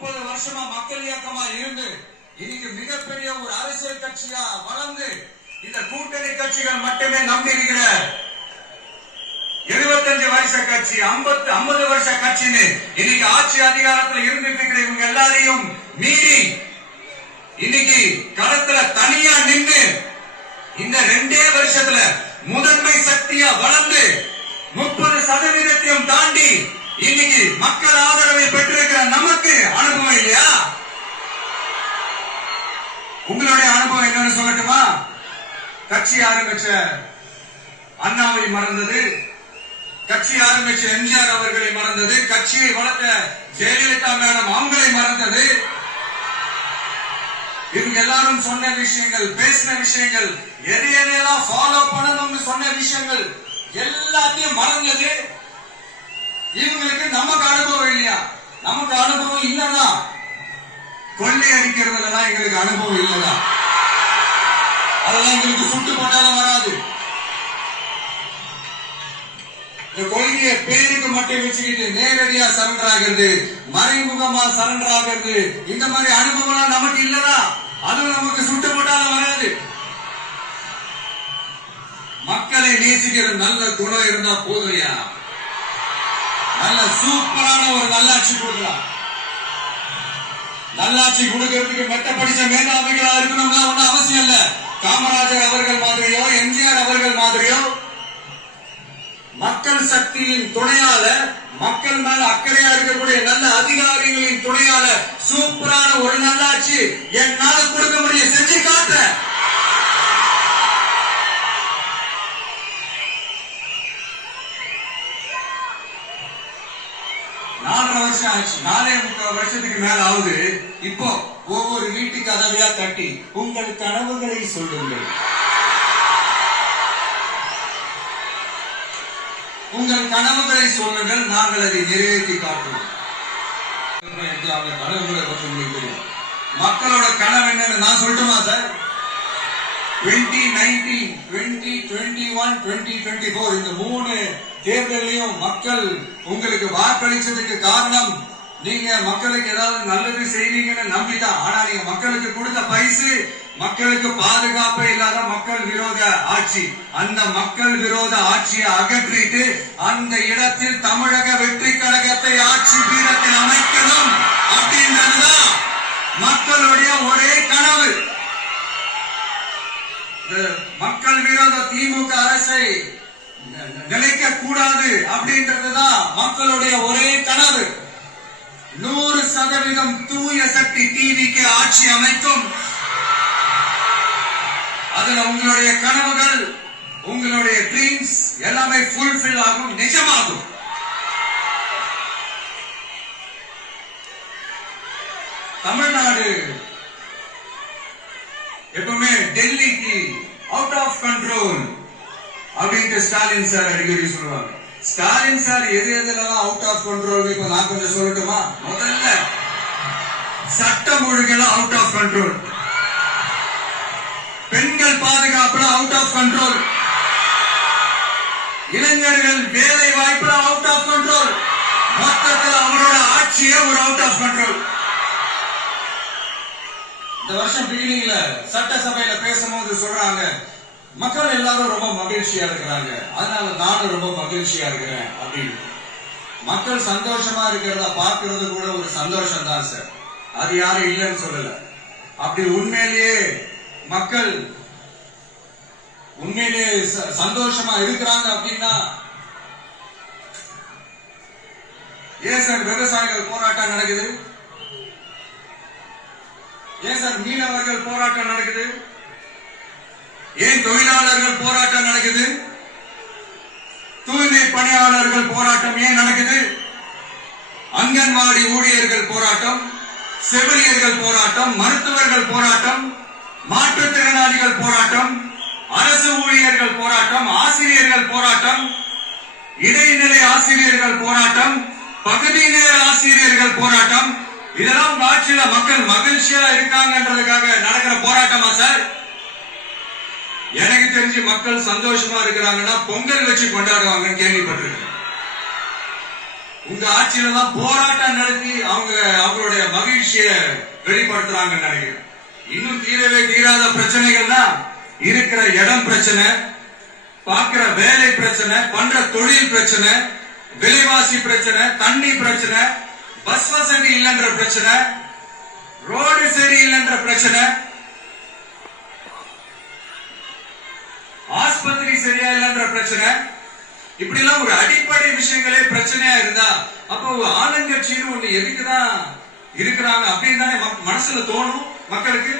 30 வருஷமா மக்கள் இயக்கமா இருந்து இன்னைக்கு மிகப்பெரிய ஒரு அரசியல் கட்சியா வளர்ந்து இந்த கூட்டணி கட்சிகள் மட்டுமே நம்பி இருக்கிற 75 வருஷ கட்சி 50 வருஷ கட்சின்னு இன்னைக்கு ஆட்சி அதிகாரத்தில் இருந்துட்டு இருக்கிற இவங்க எல்லாரையும் மீறி இன்னைக்கு களத்துல தனியா நின்று இந்த 2 வருஷத்துல முதன்மை சக்தியா வளர்ந்து 30% தாண்டி இன்னைக்கு மக்கள் ஆதரவை பெற்றிருக்கிற நமக்கு அனுபவம் இல்லையா? உங்களுடைய அனுபவம் என்னன்னு சொல்லட்டுமா? கட்சி ஆரம்பிச்ச அண்ணாவை மறந்தது, கட்சி ஆரம்பிச்ச எம்ஜிஆர் அவர்களை மறந்தது, கட்சியை வளர்த்த ஜெயலலிதா மேடம் அவங்களை மறந்தது. இவங்க எல்லாரும் சொன்ன விஷயங்கள், பேசின விஷயங்கள், எதையெல்லாம் ஃபாலோ பண்ணணும்னு சொன்ன விஷயங்கள் எல்லாத்தையும் மறந்தது. இவங்களுக்கு நமக்கு அனுபவம் இல்லையா? நமக்கு அனுபவம் இல்லதான். கொள்ளை அடிக்கிறதுலாம் எங்களுக்கு அனுபவம் இல்லதான். அதெல்லாம் எங்களுக்கு சுட்டு போட்டாலும் வராது. இந்த கொள்கையை பேருக்கு மட்டும் வச்சுக்கிட்டு நேரடியா சரண்டர் ஆகிறது, மறைமுகமா சரண்டர் ஆகிறது, இந்த மாதிரி அனுபவம் நமக்கு இல்லதா? அது நமக்கு சுட்டு போட்டாலும் வராது. மக்களை நேசிக்கிற நல்ல குணம் இருந்தா போதும்யா. நல்ல சூப்பரான ஒரு நல்லாட்சி கொடுக்கலாம். நல்லாட்சி கொடுக்கிறதுக்கு மெட்ட படிச்ச மேதாவிகளா இருக்கணும்னா ஒன்னும் அவசியம் இல்ல. காமராஜர் அவர்கள் மாதிரியோ எம்ஜிஆர் அவர்கள் மாதிரியோ மக்கள் சக்தியின் துணையால, மக்கள் மேல அக்கறையா இருக்கக்கூடிய நல்ல அதிகாரிகளின் துணையால சூப்பரான ஒரு நல்லாட்சி என்னால கொடுக்க முடியும். செஞ்சு காட்டுறேன். வருஷம் ஆச்சு, 4.25 வருஷத்துக்கு மேல ஆகுது. இப்போ ஒவ்வொரு வீட்டு கதவையா தட்டி உங்கள் கனவுகளை சொல்லுங்கள், உங்கள் கனவுகளை சொல்லுங்கள், நாங்கள் அதை நிறைவேற்றி காட்டுவோம். கனவுகளை பற்றி உங்களுக்கு தெரியும். மக்களோட கனவு என்னன்னு நான் சொல்லட்டுமா சார்? 2019, 2021, 2024 இந்த 3 தேர்தலையும் மக்கள் உங்களுக்கு வாக்களிச்சதுக்கு காரணம் நீங்க மக்களுக்கு ஏதாவது நல்லது செய்வீங்கன்னு நம்பிதான். ஆனா நீங்க மக்களுக்கு கொடுத்த பரிசு மக்களுக்கு பாதுகாப்பே இல்லாத மக்கள் விரோத ஆட்சி. அந்த மக்கள் விரோத ஆட்சியை அகற்றிட்டு அந்த இடத்தில் தமிழக வெற்றி கழகத்தை ஆட்சி பீடத்தில் அமைக்கணும் அப்படின்றதுதான் மக்களுடைய ஒரே கனவு. மக்கள் விரோத திமுக அரசை நிலைக்க கூடாது அப்படின்றதுதான் மக்களுடைய ஒரே கனவு. 100% தூய சக்தி டிவிக்கு ஆட்சி அமைக்கும். அதுல உங்களுடைய கனவுகள், உங்களுடைய ட்ரீம்ஸ் எல்லாமே ஃபுல்ஃபில் ஆகும், நிஜமாகும். தமிழ்நாடு எப்பவுமே டெல்லிக்கு அவுட் ஆஃப் கண்ட்ரோல் அப்படின்ட்டு ஸ்டாலின் சார் அடிக்கடி சொல்லுவாங்க. ஸ்டாலின் சார் எது எதுலாம் அவுட் ஆஃப் கண்ட்ரோல் இப்ப நான் கொஞ்சம் சொல்லட்டுமா? முதல்ல சட்டம் ஒழுங்கெல்லாம் அவுட் ஆஃப் கண்ட்ரோல், பெண்கள் பாதுகாப்புல அவுட் ஆஃப் கண்ட்ரோல், இளைஞர்கள் வேலை வாய்ப்புல அவுட் ஆஃப் கண்ட்ரோல், மொத்தத்தில் அவரோட ஆட்சியே ஒரு அவுட் ஆஃப் கண்ட்ரோல். இந்த வருஷம் பிகினிங்ல சட்டசபையில பேசும்போது சொல்றாங்க, மக்கள் எல்லாரும் ரொம்ப மகிழ்ச்சியா இருக்கிறாங்க, அதனால நானும் ரொம்ப மகிழ்ச்சியா இருக்கிறேன் அப்படின்னு. மக்கள் சந்தோஷமா இருக்கிறத பார்க்கறது கூட ஒரு சந்தோஷம் தான் சார். அது யாரும் இல்லைன்னு சொல்லல. அப்படி உண்மையிலேயே மக்கள் உண்மையிலேயே சந்தோஷமா இருக்கிறாங்க அப்படின்னா ஏன் சார் விவசாயிகள் போராட்டம் நடக்குது? ஏன் சார் மீனவர்கள் போராட்டம் நடக்குது? ஏன் தொழிலாளர்கள் போராட்டம் நடக்குது? தூய்மை பணியாளர்கள் போராட்டம் ஏன் நடக்குது? அங்கன்வாடி ஊழியர்கள் போராட்டம், செவிலியர்கள் போராட்டம், மருத்துவர்கள் போராட்ம், மாற்றுத்திறனாளிகள் போராட்டம், அரசு ஊழியர்கள் போராட்டம், ஆசிரியர்கள் போராட்டம், இடைநிலை ஆசிரியர்கள் போராட்டம், பகுதி நேர ஆசிரியர்கள் போராட்டம். இதெல்லாம் உங்க ஆட்சியில மக்கள் மகிழ்ச்சியா இருக்காங்கன்றதுக்காக நடக்கிற போராட்டமா சார்? எனக்கு தெரிஞ்சு மக்கள் சந்தோஷமா இருக்கிறாங்கன்னா பொங்கல் வச்சு கொண்டாடுவாங்கன்னு கேள்விப்பட்டிருக்கேன். உங்க ஆட்சியில தான் போராட்டம் நடத்தி அவங்களுடைய மகிழ்ச்சி மகிழ்ச்சியை வெளிப்படுத்துறாங்கன்னு நினைக்கிறேன். இன்னும் தீரவே தீராத பிரச்சனைகள்னா இருக்கிற இடம் பிரச்சனை, பார்க்கிற வேலை பிரச்சனை, பண்ற தொழில் பிரச்சனை, விலைவாசி பிரச்சனை, தண்ணி பிரச்சனை, பஸ் வசதி இல்லைன்ற பிரச்சனை, ரோடு சரி இல்லைன்ற பிரச்சனை, ஆஸ்பத்திரி சரியா இல்லைன்ற பிரச்சனை, இப்படி எல்லாம் ஒரு அடிப்படை விஷயங்களே பிரச்சனையா இருந்தா அப்போ ஆளுங்கட்சின்னு ஒண்ணு எதுக்குதான் இருக்கிறாங்க அப்படின்னு தானே மனசுல தோணும் மக்களுக்கு.